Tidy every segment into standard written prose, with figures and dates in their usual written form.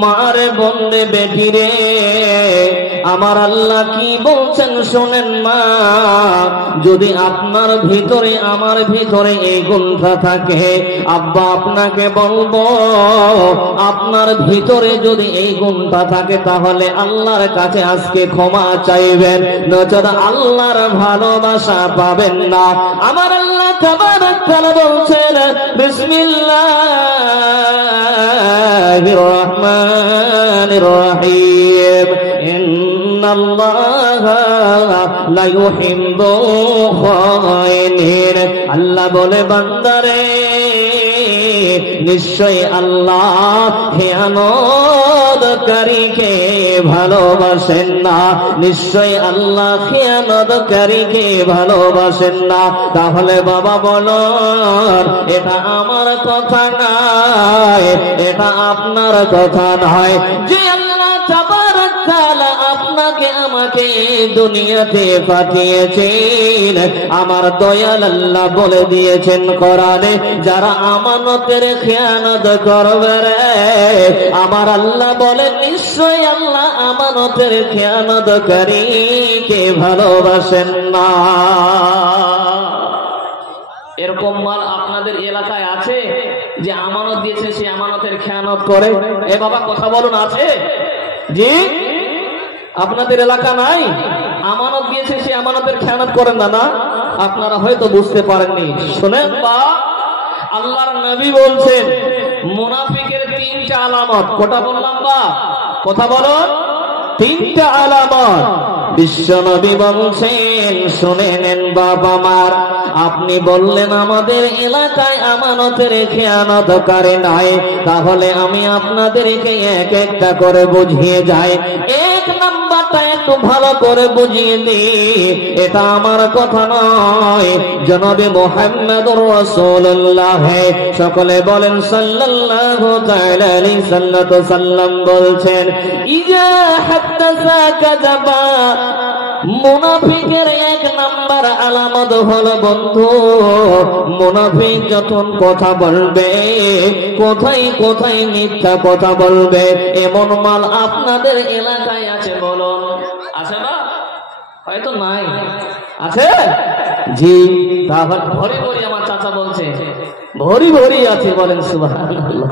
মারে বন্দে বেটি রে, আমার আল্লাহ কি বলছেন শোনেন মা। যদি আপনার ভিতরে আমার ভিতরে এই গুণটা থাকে, আব্বা আপনাকে বলবো আপনার ভিতরে যদি এই গুণটা থাকে তাহলে আল্লাহর কাছে আজকে ক্ষমা চাইবেন, নচেৎ আল্লাহর ভালোবাসা পাবেন না। আমার আল্লাহ তাবারক তাআলা বলছেন বিসমিল্লাহির রহমানির রহিম, ইন্নাল্লাহা লা ইউহিব্বুল খায়িনিন। আল্লাহ বলে বান্দারে নিশ্চয় আল্লাহ খেয়ানতকারীকে ভালোবাসেন না, নিশ্চয় আল্লাহ খেয়ানতকারীকে ভালোবাসেন না। তাহলে বাবা বলো, এটা আমার কথা নয়, এটা আপনার কথা নয় যে আল্লাহ তাবারক তাআলা আপনাকে আমাকে দুনিয়াতে পাঠিয়েছেন। আমার দয়াল আল্লাহ বলে দিয়েছেন কোরআনে, যারা আমানতের খেয়ানত করবে রে, আমার আল্লাহ বলে নিশ্চয় আল্লাহ আমানতের খেয়ানতকারীকে ভালোবাসেন না। এরকম মাল আপনাদের এলাকায় আছে যে আমানত দিয়েছে সে আমানতের খেয়ানত করে? এ বাবা কথা বলুন, আছে? জি, আপনাদের এলাকা নাই? আমানত দিয়েছে সে আমানতের খেয়ানত করেন না? না, আপনারা হয়তো বুঝতে পারেননি। শুনেন বা, আল্লাহর নবী বলছেন মুনাফিকের তিনটা আলামত। কোটা বললাম বা, কথা বলুন, তিনটা আলামত বিশ্ব নবী বলছেন। শুনে নেন বাবা মার, আপনি বললেন আমাদের এলাকায় আমানতের খেয়ানতকারী নাই, তাহলে আমি আপনাদেরকে এক একটা করে বুঝিয়ে যাই। এক নাম্বারটা একটু ভালো করে বুঝিয়ে দিই, এটা আমার কথা নয়, জনাবে মুহাম্মদুর রাসূলুল্লাহ সকলে বলেন সাল্লাল্লাহু তাআলা আলাইহি সাল্লাম বলছেন, ইজা হাদাসা কাযাবা। মুনাফিকের এক নাম্বার আলামত হলো বন্ধু, মুনাফিক যখন কথা বলবে কোথায় কোথায় মিথ্যা কথা বলবে। এমন মাল আপনাদের এলাকায় আছে বলুন? আছে না? হয়তো নাই, আছে? জি, তাহলে ভরি ভরি আমার চাচা বলছে ভরি ভরি আছে, বলেন সুবহানাল্লাহ।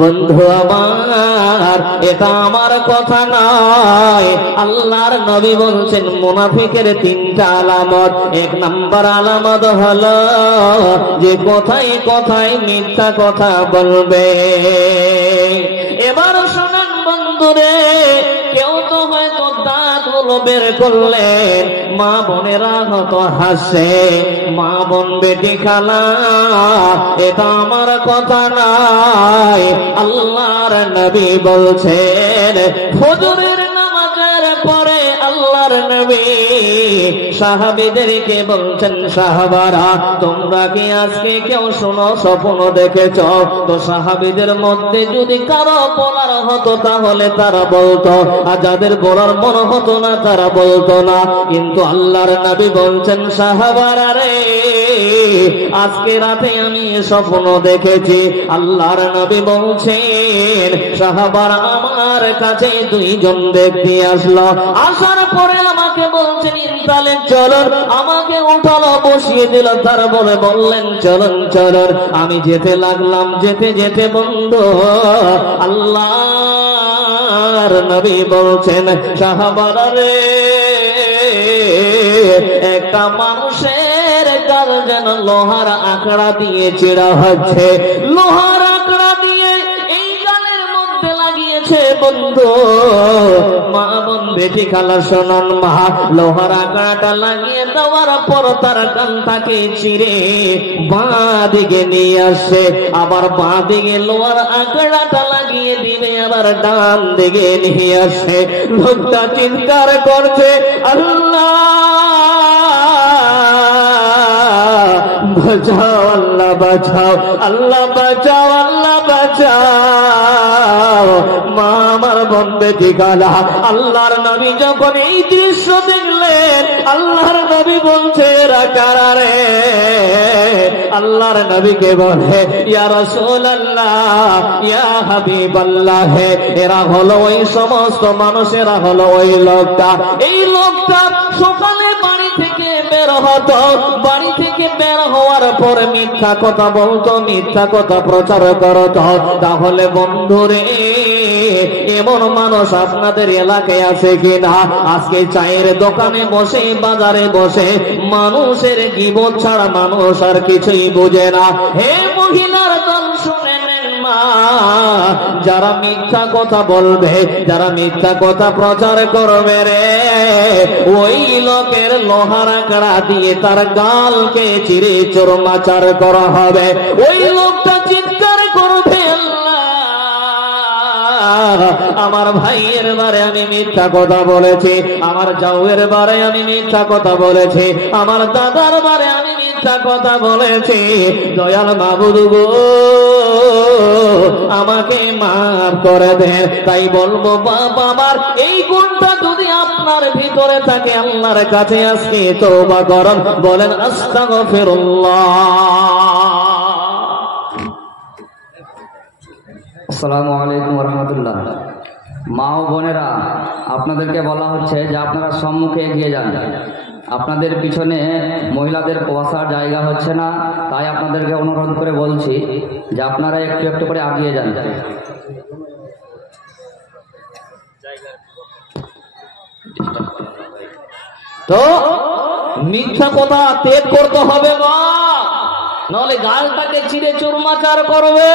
বন্ধু আমার, এটা আমার কথা নয়, আল্লাহর নবী বলছেন মুনাফিকের তিনটা আলামত। এক নাম্বার আলামত হলো যে কোথায় কোথায় মিথ্যা কথা বলবে। এবার শোনেন বন্ধুরে, কেউ তো হয়তো দাঁতগুলো বের করলেন, মা বোনেরা হয়তো হাসে, মা বোন বেটি খালা, এটা আমার কথা নয়, আল্লাহর নবী বলছেন ফজরের নামাজের পরে আল্লাহর নবী সাহাবীদেরকে বলছেন, সাহাবারা তোমরা কি আজকে কেউ শোনো স্বপ্ন দেখেছ? তো সাহাবীদের মধ্যে যদি কারো বলার হতো তাহলে তারা বলতো, আর যাদের বলার মন হতো না তারা বলতো না। কিন্তু আল্লাহর নবী বলছেন, সাহাবারা রে আজকে রাতে আমি স্বপ্ন দেখেছি। আল্লাহর নবী বলছেন, সাহাবারা আমার কাছে দুইজন ব্যক্তি আসলো, আসার পরে আমাকে বলছেন ইনতালে চলুন, আমাকে উঠালো, বসিয়ে দিল, তারপরে বললেন চলুন চলুন। আমি যেতে লাগলাম, যেতে যেতে বন্ধু আল্লাহর নবী বলছেন, সাহাবারা রে একটা মানুষের গাল যেন লোহার আঁকড়া দিয়ে চিড়া হচ্ছে, লোহার আঁকড়া দিয়ে এই গালের মধ্যে লাগিয়েছে বন্ধু। মা বোন বেটি খালা শোনান মা, লোহার আঁকড়াটা লাগিয়ে দেওয়ার পর তার কানটাকে চিরে বাঁ দিকে নিয়ে আসে, আবার বাঁ দিকে লোহার আঁকড়াটা লাগিয়ে দিবে, আবার ডান দিকে নিয়ে আসে। লোকটা চিৎকার করছে, আল্লাহ বাঁচাও, আল্লাহ বাঁচাও, আল্লাহ বাঁচাও, আল্লাহ বাঁচাও। মা আমার বন্দে ঠিকানা। আল্লাহর নবী যখন এই দৃশ্য দেখলেন, আল্লাহর নবী বলছে এরা কারা রে? আল্লাহর নবীকে বলে ইয়া রাসূলুল্লাহ, ইয়া হাবিবাল্লাহ, এরা হলো ওই সমস্ত মানুষেরা হলো ওই লোকটা। এই লোকটা সকালে বাড়ি থেকে বের হতো, বাড়ি থেকে বের হওয়ার পর মিথ্যা কথা বলতো, মিথ্যা কথা প্রচার করতো। তাহলে বন্ধুরে, এমন মানুষ আপনাদের এলাকায় আছে কিনা? আজকে চায়ের দোকানে বসে, বাজারে বসে মানুষের গীবত ছাড়া মানুষ আর কিছুই বুঝে না। হে মহিলার দল, শুনে নেন মা, যারা মিথ্যা কথা বলবে, যারা মিথ্যা কথা প্রচার করবে রে, ওই লোকের লোহার আঁকড়া দিয়ে তার গালকে চিরে চোরমাচার করা হবে। ওই লোকটা চিৎকার করবে, আমার ভাইয়ের বারে আমি মিথ্যা কথা বলেছি, আমার জাউয়ের বারে আমি মিথ্যা কথা বলেছি, আমার দাদার বারে আমি মিথ্যা কথা বলেছি। দয়াল মাবুদ গো, আমাকে মাফ করে দেন। তাই বলবো বাবা আমার, এই গুণটা যদি আপনার ভিতরে থাকে, আল্লাহর কাছে আজকে তওবা করুন, বলেন আস্তাগফিরুল্লাহ। আসসালামু আলাইকুম ওয়া রাহমাতুল্লাহ। মা ও বোনেরা, আপনাদেরকে বলা হচ্ছে যে আপনারা সম্মুখে এগিয়ে যান। আপনাদের পিছনে মহিলাদের বসার জায়গা হচ্ছে না, তাই আপনাদেরকে অনুরোধ করে বলছি যে আপনারা একটু একটু করে এগিয়ে যান। তো মিথ্যা কথা ত্যাগ করতে হবে না, নাহলে গালটাকে চিরে চুরমাচার করবে।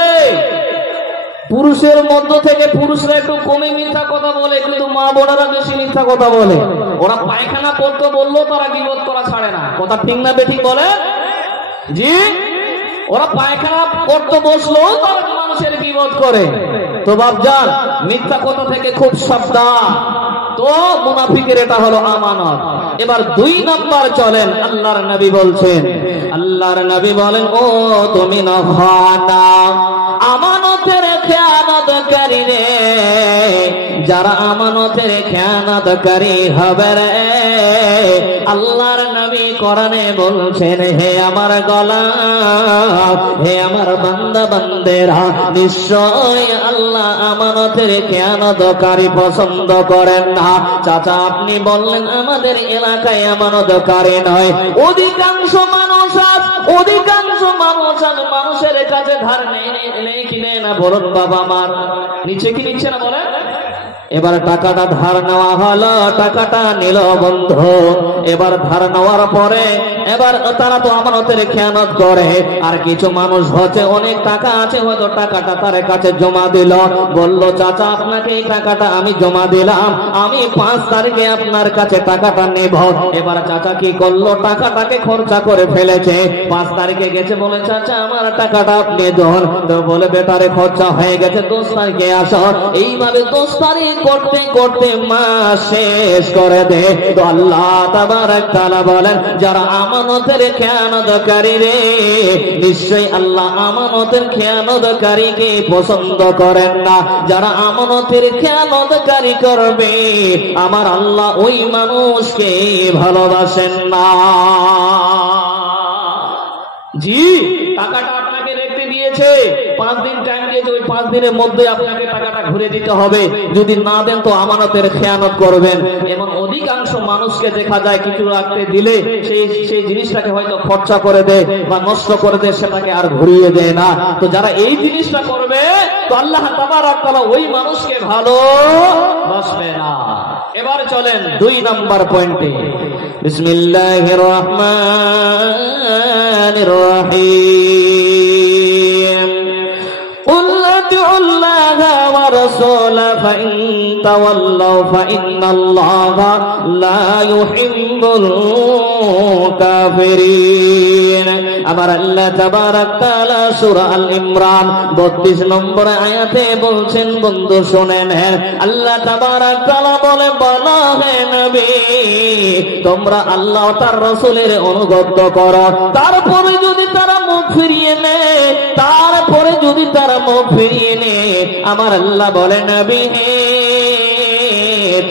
পুরুষের মধ্য থেকে পুরুষরা একটু কমে মিথ্যা কথা বলে, কিন্তু মা বোনেরা বেশি মিথ্যা কথা বলে। ওরা পায়খানা করতে বললো তারা গীবত করা ছাড়ে না। কথা ঠিক না বেঠিক বলে? জি, ওরা পায়খানা করতে বসলো তারা মানুষের গীবত করে। তো বাপজান, মিথ্যা কথা থেকে খুব সাবধান। তো মুনাফিকের এটা হলো আমানত। এবার 2 নাম্বার চলেন, আল্লাহর নবী বলছেন, আল্লাহর নবী বলেন, ও তুমি নখানা আমানতের খেয়ানতকারী রে, যারা আমানতের খেয়ানতকারী হবে রে, আল্লাহর নবী কোরআনে বলছেন, হে আমার গোলাম, হে আমার বান্দা বান্দেরা, নিশ্চয় আল্লাহ আমানতের খেয়ানতকারী পছন্দ করেন না। চাচা, আপনি বললেন আমাদের এলাকায় আমানতকারী নয়। অধিকাংশ মানুষ মানুষের কাছে ধার নেই কি নেই না? বলুন বাবা আমার, নিচ্ছে কি নিচ্ছে না বলেন? এবার টাকাটা ধার নেওয়া হলো, টাকাটা নিল বন্ধু। এবার ধার নেওয়ার পরে এবার তারা তো আমানতের খেয়ানত করে। আর কিছু মানুষ হচ্ছে অনেক টাকা আছে, হয়তো টাকাটা তার কাছে জমা দিল, বলল চাচা আপনাকে এই টাকাটা আমি জমা দিলাম, আমি 5 তারিখে আপনার কাছে টাকাটা নেব। এবার চাচা কি করলো? টাকাটাকে খরচা করে ফেলেছে। 5 তারিখে গেছে, বলে চাচা আমার টাকাটা আপনি দেন। তো বলে বেটারে খরচা হয়ে গেছে, 10 তারিখে আসো। এইভাবে 10 তারিখ করতে করতে মাস শেষ করে দে। তো আল্লাহ তাবারক তাআলা বলেন, যারা আমানতের খেয়ানতকারী রে, নিশ্চয়ই আল্লাহ আমানতের খেয়ানতকারীকে পছন্দ করেন না। যারা আমানতের খেয়ানতকারী করবে, আমার আল্লাহ ওই মানুষকে ভালোবাসেন না। জি, টাকাটা আপনাকে রেখে দিয়েছে, 5 দিন টাইম দিয়েছে, ওই 5 দিনের মধ্যে আপনাকে টাকাটা ঘুরে দিতে হবে। যদি না দেন তো আমানতের খেয়ানত করবেন। এবং অধিকাংশ মানুষকে দেখা যায় কিছু রাখতে দিলে সেই জিনিসটাকে হয়তো খরচা করে দেয় বা নষ্ট করে দেয়, সেটাকে আর ঘুরিয়ে দেয় না। তো যারা এই জিনিসটা করবে, তো আল্লাহ তাবারক তাআলা ওই মানুষকে ভালোবাসবে না। এবার চলেন 2 নাম্বার পয়েন্টে। বিসমিল্লাহির রহমানির রহিম। কুল আতিউল্লাহ ওয়া والرسول فإن تولوا فإن الله لا يحب الكافرين আমার আল্লাহ তাবারাক তাআলা সূরা আল ইমরান 32 নম্বর আয়াতে বলছেন, বন্ধু শুনেন, আল্লাহ তাবারাক তাআলা বলে, বলা হে নবী তোমরা আল্লাহ ও তার রাসূলের অনুগত করো, তারপরে যদি তারা মুখ ফিরিয়ে নেয়, তারপরে যদি তারা মুখ ফিরিয়ে নেয়, আমার আল্লাহ বলে নবী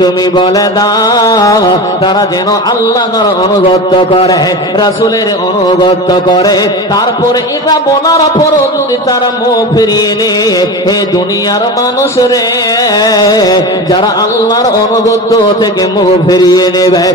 তুমি বলে দাও তারা যেন আল্লাহর অনুগত করে, রাসূলের অনুগত করে। তারপরে এটা বলার পরও যদি তারা মুখ ফিরিয়ে নেয়, হে দুনিয়ার মানুষ রে, যারা আল্লাহর অনুগত থেকে মুখ ফিরিয়ে নেবে